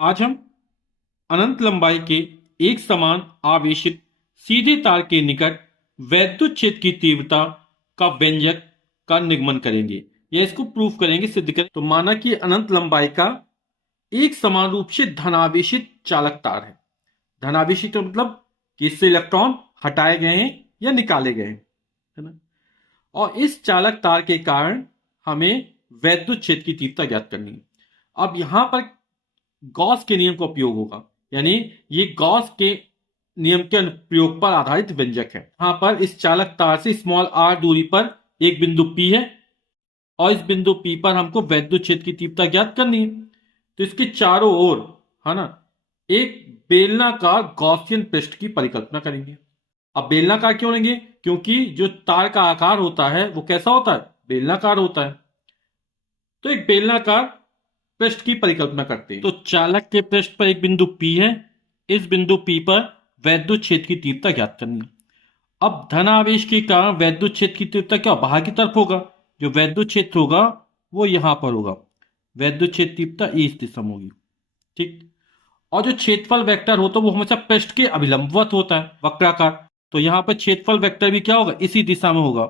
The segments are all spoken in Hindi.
आज हम अनंत लंबाई के एक समान आवेशित सीधे तार के निकट वैद्युत क्षेत्र की तीव्रता का व्यंजक का निगमन करेंगे या इसको प्रूफ करेंगे, सिद्ध करेंगे। तो माना कि अनंत लंबाई का एक समान रूप से धनावेशित चालक तार है। धनावेशित का मतलब कि इससे इलेक्ट्रॉन हटाए गए हैं या निकाले गए हैं, है ना। और इस चालक तार के कारण हमें वैद्युत क्षेत्र की तीव्रता ज्ञात करनी है। अब यहां पर गॉस के नियम का उपयोग होगा, यानी ये गॉस के नियम के प्रयोग पर आधारित व्यंजक है। यहां पर इस चालक तार से स्मॉल आर दूरी पर एक बिंदु P है और इस बिंदु P पर हमको वैद्युत क्षेत्र की तीव्रता ज्ञात करनी है। तो इसके चारों ओर, है ना, एक बेलनाकार गॉसियन पृष्ठ की परिकल्पना करेंगे। अब बेलनाकार क्यों लेंगे? क्योंकि जो तार का आकार होता है वो कैसा होता है? बेलनाकार होता है। तो एक बेलनाकार पृष्ठ की परिकल्पना करते हैं। तो चालक के पृष्ठ पर एक बिंदु P है। इस बिंदु P पर वैद्युत क्षेत्र की तीव्रता ज्ञात करनी है। अब धन आवेश के कारण वैद्युत क्षेत्र की तीव्रता क्या बाहर की तरफ होगा? जो वैद्युत क्षेत्र होगा वो यहां पर होगा। वैद्युत क्षेत्र तीव्रता इस दिशा में होगी, ठीक। और जो क्षेत्रफल वेक्टर होता है वो हमेशा पृष्ठ के अभिलंबवत होता है, वक्राकार। तो यहां पर क्षेत्रफल वेक्टर भी क्या होगा? इसी दिशा में होगा।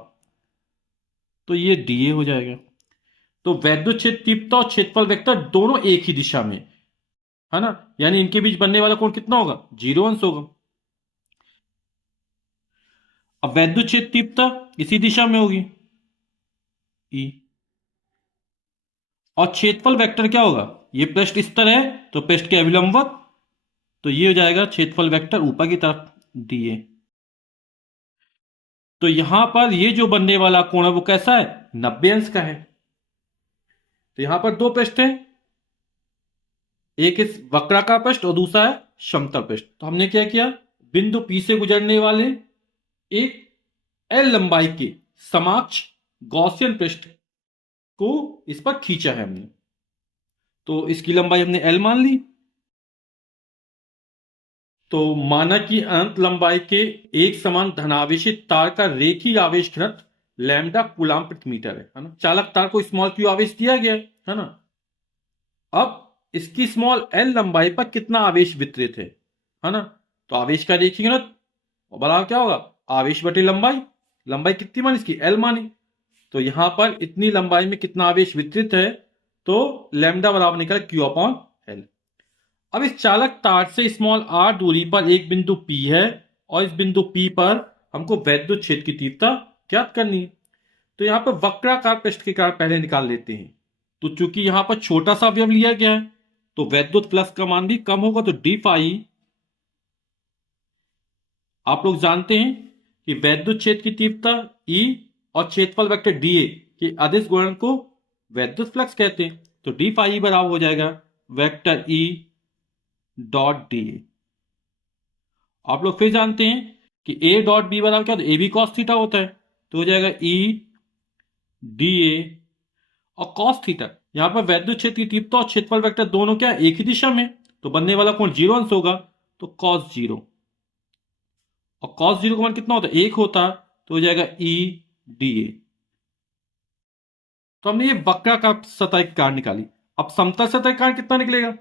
तो ये डीए हो जाएगा। तो वैद्युत क्षेत्र तीव्रता और क्षेत्रफल वेक्टर दोनों एक ही दिशा में, है ना, यानी इनके बीच बनने वाला कोण कितना होगा? 0 अंश होगा। अब वैद्युत क्षेत्र तीव्रता इसी दिशा में होगी, ई। और क्षेत्रफल वेक्टर क्या होगा? ये पृष्ठ इस तरह है तो पृष्ठ के अभिलंबवत, तो ये हो जाएगा क्षेत्रफल वेक्टर ऊपर की तरफ, डीए। तो यहां पर ये जो बनने वाला कोण है वो कैसा है? 90 अंश का है। तो यहां पर दो पृष्ठ है, एक इस वक्राकार पृष्ठ और दूसरा है समतल पृष्ठ। तो हमने क्या किया? बिंदु P से गुजरने वाले एक L लंबाई के समाक्ष गॉसियन पृष्ठ को इस पर खींचा है हमने। तो इसकी लंबाई हमने L मान ली। तो माना कि अनंत लंबाई के एक समान धनावेशित तार का रेखीय आवेश घनत्व लैम्डा कूलाम प्रति मीटर है ना। चालक तार को स्मॉल q आवेश दिया गया है ना। अब इसकी स्मॉल l लंबाई पर कितना आवेश वितरित है ना। तो आवेश का रेखीय घनत्व बराबर क्या होगा? आवेश बटे लंबाई। लंबाई कितनी मानी? इसकी l मानी। तो यहां पर इतनी लंबाई में कितना आवेश वितरित है? तो लैम्डा बराबर निकला q अपॉन l। अब इस चालक तार से स्मॉल r दूरी पर एक बिंदु P है और इस बिंदु P पर हमको वैद्युत क्षेत्र की तीव्रता ज्ञात करनी है। तो यहां पर वक्राकार पृष्ठ के कारण पहले निकाल लेते हैं। तो चूंकि यहां पर छोटा सा अवयव लिया गया है तो वैद्युत फ्लक्स का मान भी कम होगा। तो डी फाई, आप लोग जानते हैं कि वैद्युत क्षेत्र की तीव्रता E और क्षेत्रफल वेक्टर डीए के अदिश गुणन को वैद्युत फ्लक्स कहते हैं। तो डी फाई बराबर हो जाएगा वेक्टर E डॉट डीए। आप लोग फिर जानते हैं कि ए डॉट बी बराबर क्या होता है? ए बी कॉस थीटा होता है। तो हो जाएगा E डीए और कॉस थीटा। यहां पर वैद्युत क्षेत्र की तीव्रता और क्षेत्रफल वेक्टर दोनों क्या एक ही दिशा में, तो बनने वाला कोण 0 अंश होगा। तो कॉस 0, और कॉस 0 का मान कितना होता है? 1 होता। तो हो जाएगा ई डीए। तो हमने ये वक्राकार सतह के कारण निकाली। अब समतल सतह के कारण कितना निकलेगा?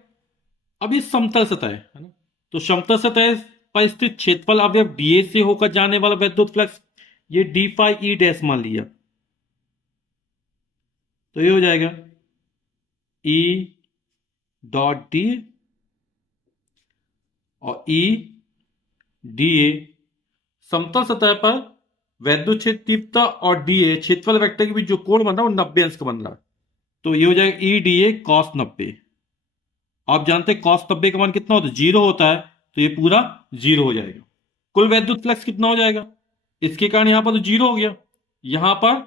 अब ये समतल सतह है ना। तो समतल सतह पर स्थित क्षेत्रफल अवयव डीए से होकर जाने वाला वैद्युत फ्लक्स ये डी फाई ई डैश मान लिया। तो ये हो जाएगा ई डॉट डी और ई डीए। समतल सतह पर वैद्युत क्षेत्र तीव्रता और डीए क्षेत्रफल वेक्टर के बीच जो कोण बन रहा है वो 90 अंश का बन रहा है। तो ये हो जाएगा ई डीए कॉस 90। आप जानते हैं कॉस 90 का मान कितना होता है? 0 होता है। तो ये पूरा 0 हो जाएगा। कुल वैद्युत फ्लक्स कितना हो जाएगा? इसके कारण यहां पर तो 0 हो गया, यहां पर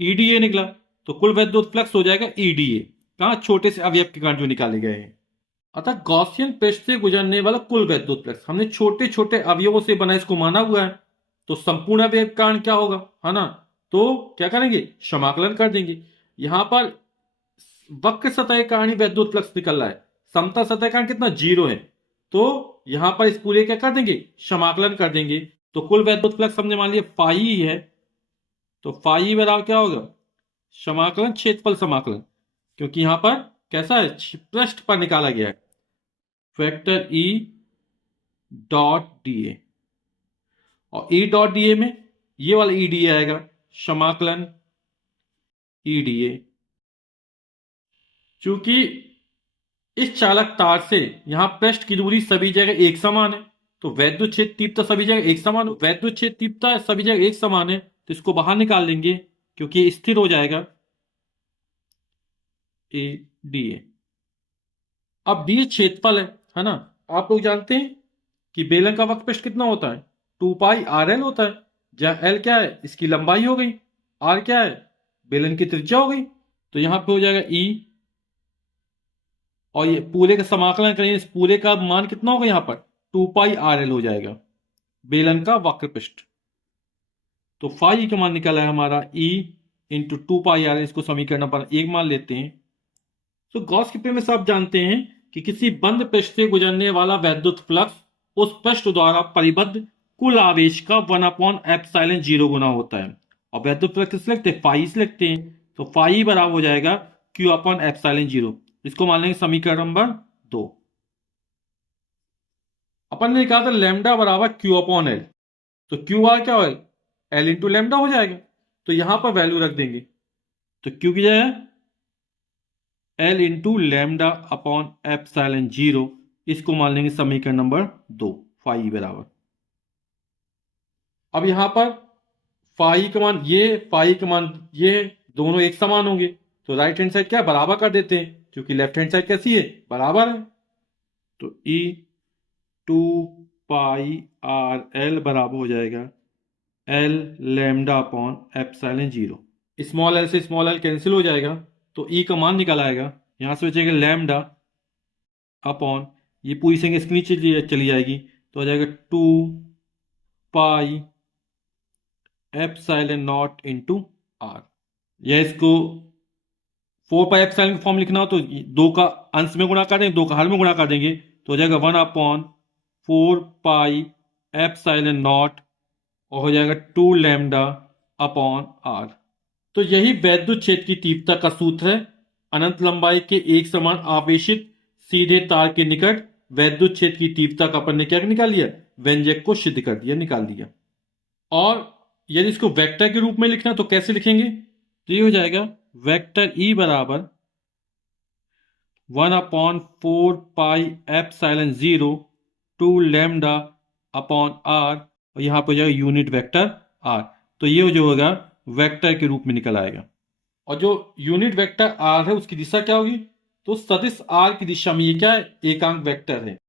ईडीए निकला। तो कुल वैद्युत फ्लक्स हो जाएगा ईडीए, कहां? छोटे से अवयव के कारण जो निकाले गए हैं। अतः गॉसियन पृष्ठ से गुजरने वाला कुल वैद्युत फ्लक्स हमने छोटे छोटे अवयवों से बना इसको माना हुआ है। तो संपूर्ण अवयव का कारण क्या होगा, है ना। तो क्या करेंगे? समाकलन कर देंगे। यहां पर वक्र सतह के कारण ही वैद्युत फ्लक्स निकल रहा है, समतल सतह के कारण कितना? 0 है। तो यहां पर इस पूरे क्या कर देंगे? समाकलन कर देंगे। तो कुल वैद्युत फ्लक्स हमने मान लिया फाई ही है। तो फाई बराबर क्या होगा? समाकलन क्षेत्रफल समाकलन, क्योंकि यहां पर कैसा है? पृष्ठ पर निकाला गया है। Vector E dot D A, और ई डॉट डी ए में ये वाला ई डी ए आएगा, समाकलन ई डी ए। चूंकि इस चालक तार से यहां पृष्ठ की दूरी सभी जगह एक समान है, तो वैद्युत क्षेत्र तीव्रता सभी जगह एक समान, वैद्युत क्षेत्र तीव्रता सभी जगह एक समान है, तो इसको बाहर निकाल लेंगे क्योंकि ये स्थिर हो जाएगा ए डी ए। अब डी क्षेत्रफल है ना। आप लोग जानते हैं कि बेलन का वक्र पृष्ठ कितना होता है, 2 पाई आर एल होता है, जहां एल क्या है, इसकी लंबाई हो गई, आर क्या है, बेलन की त्रिज्या हो गई। तो यहां पे हो जाएगा ई, और ये पूरे का समाकलन करेंगे, इस पूरे का मान कितना होगा, यहां पर 2 पाई आर एल हो जाएगा, बेलन का वक्र पृष्ठ। तो फाई का मान निकला है हमारा ई इंटू 2 पाई आर एल, इसको समीकरण नंबर 1 मान लेते हैं। तो गॉस के प्रमेय से आप जानते हैं कि किसी बंद पृष्ठ से गुजरने वाला वैद्युत फ्लक्स उस पृष्ठ द्वारा परिबद्ध कुल आवेश का 1/ε0 गुना होता है, और वैद्युत फ्लक्स लिखते हैं फाई से लिखते हैं, तो फाई बराबर हो जाएगा Q/ε0। इसको मान लेंगे समीकरण नंबर 2। अपन ने कहा था लैम्डा बराबर Q/L, तो क्यू आर क्या होगा, एल इंटू लैम्डा हो जाएगा, तो यहां पर वैल्यू रख देंगे, तो क्यू की जगह L into lambda upon epsilon 0, इसको मान लेंगे समीकरण नंबर 2, फाई बराबर। अब यहां पर फाई का मान ये, फाई का मान ये, दोनों एक समान होंगे, तो राइट हैंड साइड क्या है, बराबर कर देते हैं, क्योंकि लेफ्ट हैंड साइड कैसी है, बराबर है। तो ई 2 पाई आर एल बराबर हो जाएगा L lambda upon epsilon 0। Small L से स्मॉल एल कैंसिल हो जाएगा, तो ई का मान निकल आएगा, यहां से बचेगा लैम्डा अपॉन, ये पूरी संख्या इसके नीचे चली जाएगी, तो हो जाएगा 2 पाई एप्सिलॉन 0 इंटू आर। या इसको 4 पाई एप्सिलॉन की फॉर्म लिखना हो तो 2 का अंश में गुणा कर देंगे, 2 का हर में गुणा कर देंगे, तो हो जाएगा 1/4 पाई एप्सिलॉन 0, और हो जाएगा 2 लैम्डा अपॉन आर। तो यही वैद्युत क्षेत्र की तीव्रता का सूत्र है। अनंत लंबाई के एक समान आवेशित सीधे तार के निकट वैद्युत क्षेत्र की तीव्रता का अपन ने क्या निकाल लिया, व्यंजक को सिद्ध कर दिया, निकाल दिया। और यदि इसको वेक्टर के रूप में लिखना तो कैसे लिखेंगे, तो ये हो जाएगा वेक्टर ई बराबर 1/4 pi epsilon 0 2 lambda upon r, और यहां पर जाएगा यूनिट वेक्टर आर, तो ये जो होगा वेक्टर के रूप में निकल आएगा। और जो यूनिट वेक्टर आर है उसकी दिशा क्या होगी, तो सदिश आर की दिशा में ये क्या है, एकांक वेक्टर है।